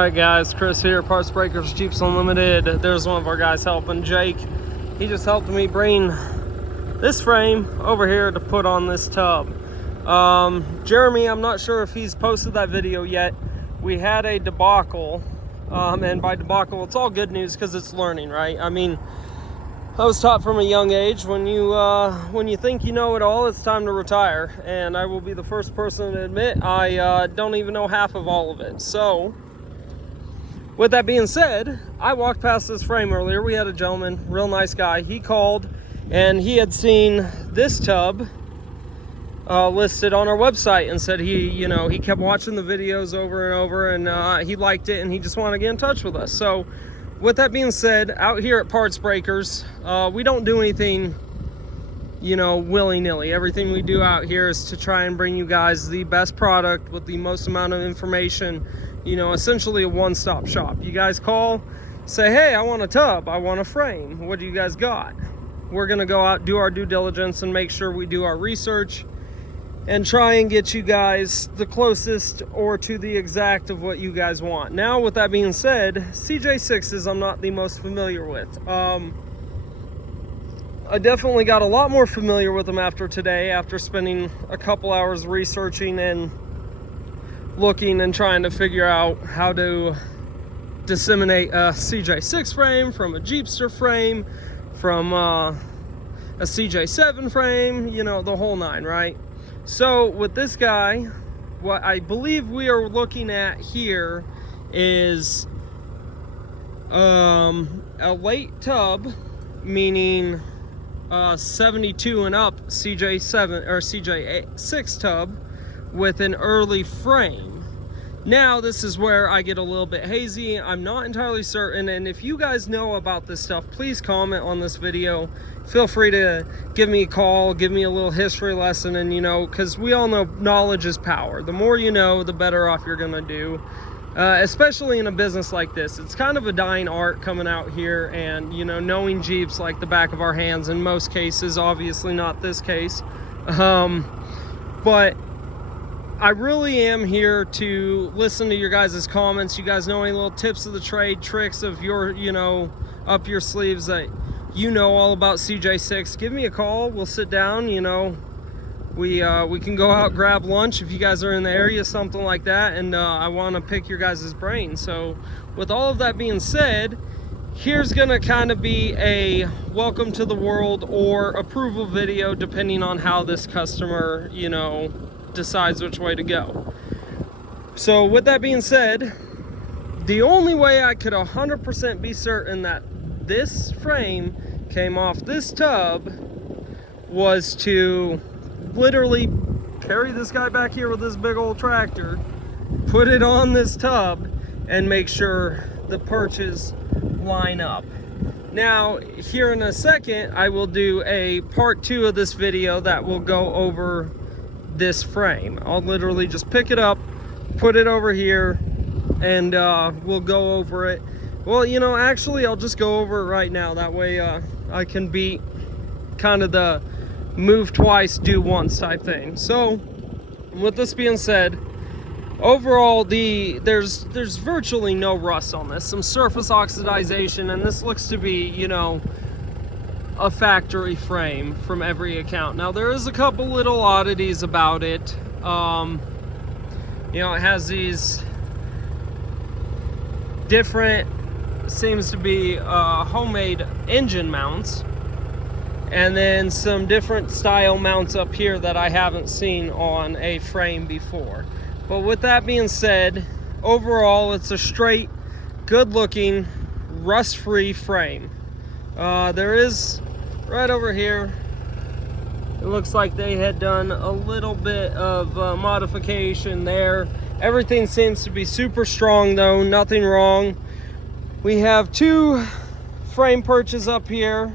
Alright guys, Chris here, Parts Breakers Jeeps Unlimited. There's one of our guys helping, Jake. He just helped me bring this frame over here to put on this tub. Jeremy, I'm not sure if he's posted that video yet. We had a debacle, and by debacle, it's all good news because it's learning, right? I mean, I was taught from a young age, when you think you know it all, it's time to retire. And I will be the first person to admit I don't even know half of all of it. So, with that being said, I walked past this frame earlier. We had a gentleman, real nice guy. He called and he had seen this tub listed on our website and said he kept watching the videos over and over and he liked it and he just wanted to get in touch with us. So with that being said, out here at Parts Breakers, we don't do anything, willy-nilly. Everything we do out here is to try and bring you guys the best product with the most amount of information, essentially a one-stop shop. You guys call, say, hey, I want a tub, I want a frame, what do you guys got? We're gonna go out, do our due diligence and make sure we do our research and try and get you guys the closest or to the exact of what you guys want. Now, with that being said, CJ6s I'm not the most familiar with. I definitely got a lot more familiar with them after today, after spending a couple hours researching and looking and trying to figure out how to disseminate a CJ6 frame from a Jeepster frame, from a CJ7 frame, the whole nine, right? So with this guy, what I believe we are looking at here is a late tub, meaning 72 and up CJ7 or CJ6 tub with an early frame. Now this is where I get a little bit hazy. I'm not entirely certain, and if you guys know about this stuff, please comment on this video. Feel free to give me a call, give me a little history lesson, and because we all know knowledge is power. The more you know, the better off you're gonna do, especially in a business like this. It's kind of a dying art coming out here, and knowing Jeeps like the back of our hands in most cases, obviously not this case, but I really am here to listen to your guys' comments. You guys know any little tips of the trade, tricks of your, up your sleeves that all about CJ6. Give me a call. We'll sit down. We can go out, grab lunch if you guys are in the area, something like that. And I want to pick your guys' brain. So with all of that being said, here's gonna kind of be a welcome to the world or approval video, depending on how this customer, decides which way to go. So with that being said, the only way I could 100% be certain that this frame came off this tub was to literally carry this guy back here with this big old tractor, put it on this tub, and make sure the perches line up. Now, here in a second, I will do a part 2 of this video that will go over this frame. I'll literally just pick it up, put it over here, and we'll go over it. Well, actually I'll just go over it right now. That way I can beat kind of the move twice, do once type thing. So with this being said, overall there's virtually no rust on this. Some surface oxidization, and this looks to be a factory frame from every account. Now there is a couple little oddities about it. It has these different, seems to be homemade engine mounts, and then some different style mounts up here that I haven't seen on a frame before. But with that being said, overall it's a straight, good looking, rust-free frame. There is, right over here, it looks like they had done a little bit of modification there. Everything seems to be super strong though, nothing wrong. We have 2 frame perches up here.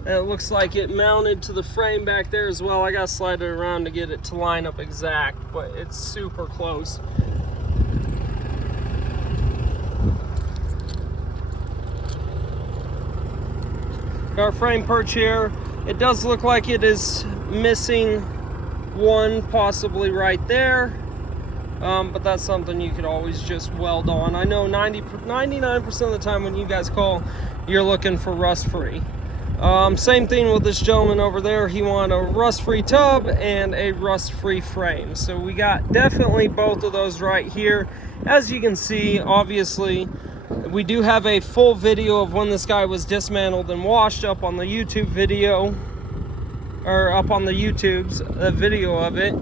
And it looks like it mounted to the frame back there as well. I gotta slide it around to get it to line up exact, but it's super close. Our frame perch here, it does look like it is missing one, possibly right there. but that's something you could always just weld on. I know 99% of the time when you guys call, you're looking for rust-free. Same thing with this gentleman over there. He wanted a rust-free tub and a rust-free frame. So we got definitely both of those right here. As you can see, obviously, we do have a full video of when this guy was dismantled and washed up on the YouTube video, or up on the YouTube's video of it.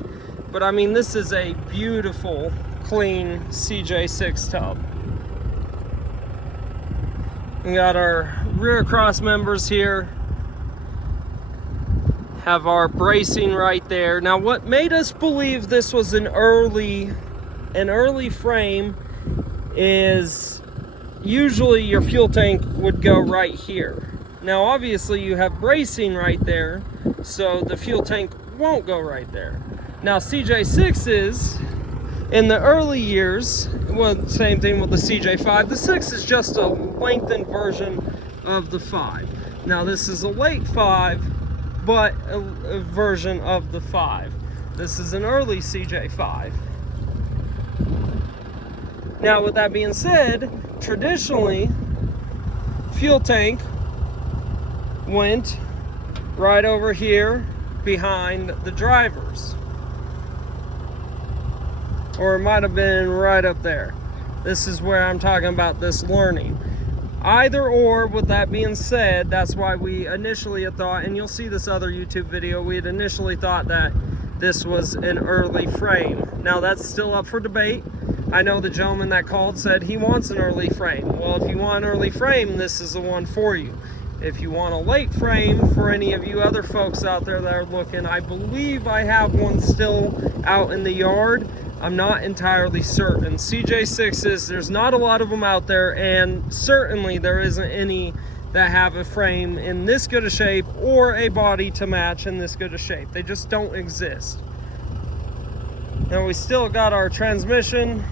But I mean, this is a beautiful, clean CJ6 tub. We got our rear cross members here. Have our bracing right there. Now, what made us believe this was an early frame is usually your fuel tank would go right here. Now, obviously, you have bracing right there, so the fuel tank won't go right there. Now, CJ6s, in the early years, well, same thing with the CJ5. The 6 is just a lengthened version of the 5. Now, this is a late 5, but a version of the 5. This is an early CJ5. Now, with that being said, traditionally, fuel tank went right over here behind the drivers. Or it might have been right up there. This is where I'm talking about this learning. Either or, with that being said, that's why we initially had thought, and you'll see this other YouTube video, we had initially thought that this was an early frame. Now, that's still up for debate. I know the gentleman that called said he wants an early frame. Well, if you want an early frame, this is the one for you. If you want a late frame, for any of you other folks out there that are looking, I believe I have one still out in the yard. I'm not entirely certain. CJ6s, there's not a lot of them out there, and certainly there isn't any that have a frame in this good a shape or a body to match in this good a shape. They just don't exist. Now, we still got our transmission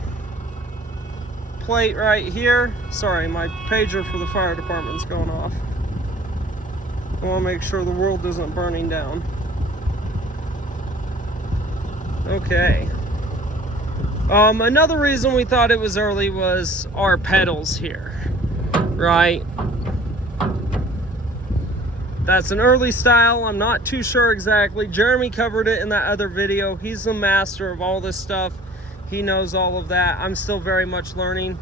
plate right here. Sorry, my pager for the fire department's going off. I want to make sure the world isn't burning down. Okay. Another reason we thought it was early was our pedals here, right? That's an early style. I'm not too sure exactly. Jeremy covered it in that other video. He's the master of all this stuff. He knows all of that. I'm still very much learning.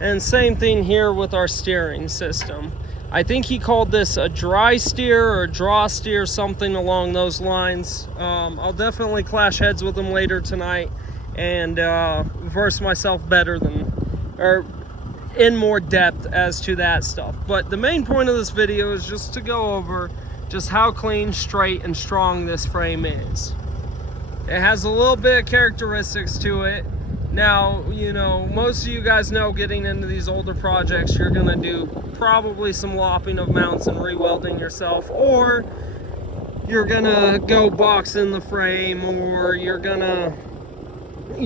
And same thing here with our steering system. I think he called this a dry steer or a draw steer, something along those lines. I'll definitely clash heads with him later tonight and verse myself better than, or in more depth as to that stuff. But the main point of this video is just to go over just how clean, straight, and strong this frame is. It has a little bit of characteristics to it. Now, you know, most of you guys know getting into these older projects, you're gonna do probably some lopping of mounts and re-welding yourself, or you're gonna go box in the frame, or you're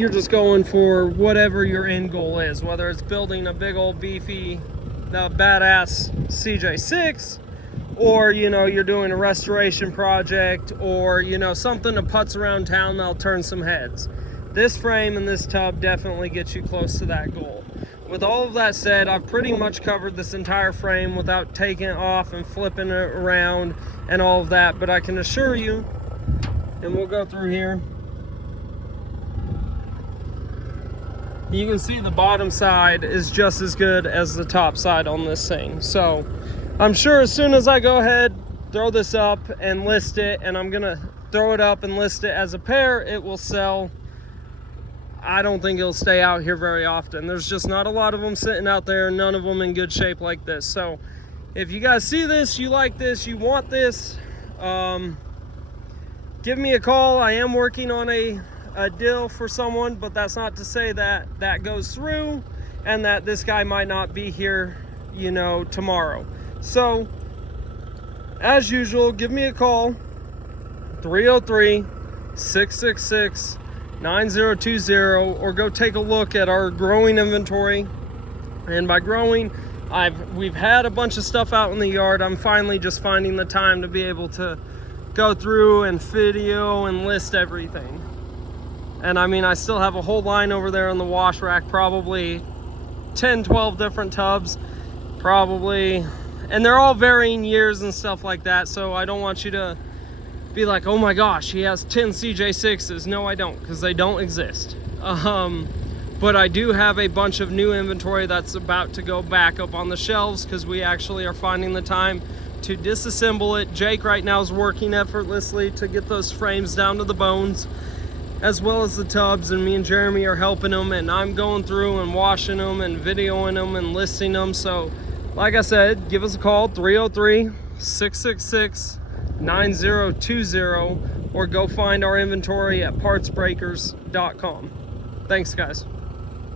just going for whatever your end goal is, whether it's building a big old beefy, badass CJ6, or, you know, you're doing a restoration project, or, you know, something to putz around town that'll turn some heads. This frame and this tub definitely gets you close to that goal. With all of that said, I've pretty much covered this entire frame without taking it off and flipping it around and all of that, but I can assure you, and we'll go through here, you can see the bottom side is just as good as the top side on this thing. So I'm sure as soon as I go ahead, throw this up and list it, and I'm gonna throw it up and list it as a pair, it will sell. I don't think it'll stay out here very often. There's just not a lot of them sitting out there, none of them in good shape like this. So if you guys see this, you like this, you want this, give me a call. I am working on a deal for someone, but that's not to say that that goes through and that this guy might not be here, you know, tomorrow. So as usual, give me a call, 303-666-9020, or go take a look at our growing inventory. And by growing, we've had a bunch of stuff out in the yard. I'm finally just finding the time to be able to go through and video and list everything. And I mean, I still have a whole line over there on the wash rack, probably 10, 12 different tubs, probably. And they're all varying years and stuff like that. So I don't want you to be like, oh my gosh, he has 10 CJ6s. No, I don't, because they don't exist. But I do have a bunch of new inventory that's about to go back up on the shelves because we actually are finding the time to disassemble it. Jake right now is working effortlessly to get those frames down to the bones, as well as the tubs, and me and Jeremy are helping them, and I'm going through and washing them and videoing them and listing them. So like I said, give us a call, 303-666-9020, or go find our inventory at partsbreakers.com. Thanks, guys.